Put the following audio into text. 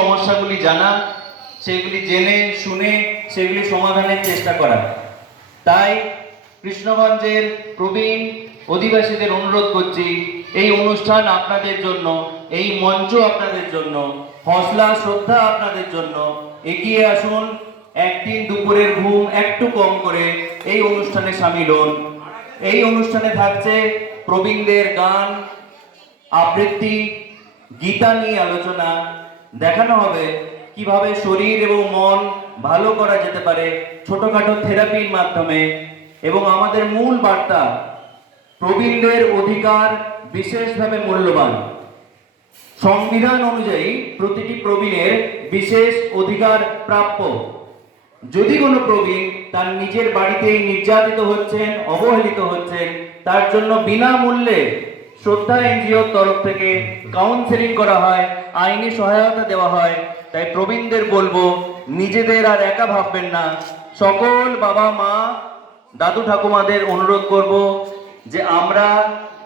সমস্যাগুলি জানা, সেগুলি জেনে শুনে সেগুলি সমাধানের চেষ্টা করা। তাই কৃষ্ণগঞ্জের প্রবীণ অধিবাসীদের অনুরোধ করছি, এই অনুষ্ঠান আপনাদের জন্য, এই মঞ্চ আপনাদের জন্য, হসলা শ্রদ্ধা আপনাদের জন্য। এগিয়ে আসুন, একদিন দুপুরের ঘুম একটু কম করে এই অনুষ্ঠানে সামিল হন। এই অনুষ্ঠানে থাকছে প্রবীণদের গান, আবৃত্তি, গীতা নিয়ে আলোচনা, দেখানো হবে কিভাবে শরীর এবং মন ভালো করা যেতে পারে ছোটখাটো থেরাপির মাধ্যমে। এবং আমাদের মূল বার্তা, প্রবীণদের অধিকার বিশেষভাবে মূল্যবান। সংবিধান অনুযায়ী প্রতিটি প্রবীণের বিশেষ অধিকার প্রাপ্য। যদি কোনো প্রবীণ তার নিজের বাড়িতেই নির্যাতিত হচ্ছেন, অবহেলিত হচ্ছেন, তার জন্য বিনামূল্যে শ্রদ্ধা এনজিওর তরফ থেকে কাউন্সেলিং করা হয়, আইনি সহায়তা দেওয়া হয়। তাই প্রবীণদের বলবো, নিজেদের আর একা ভাববেন না। সকল বাবা মা, দাদু ঠাকুমাদের অনুরোধ করব যে আমরা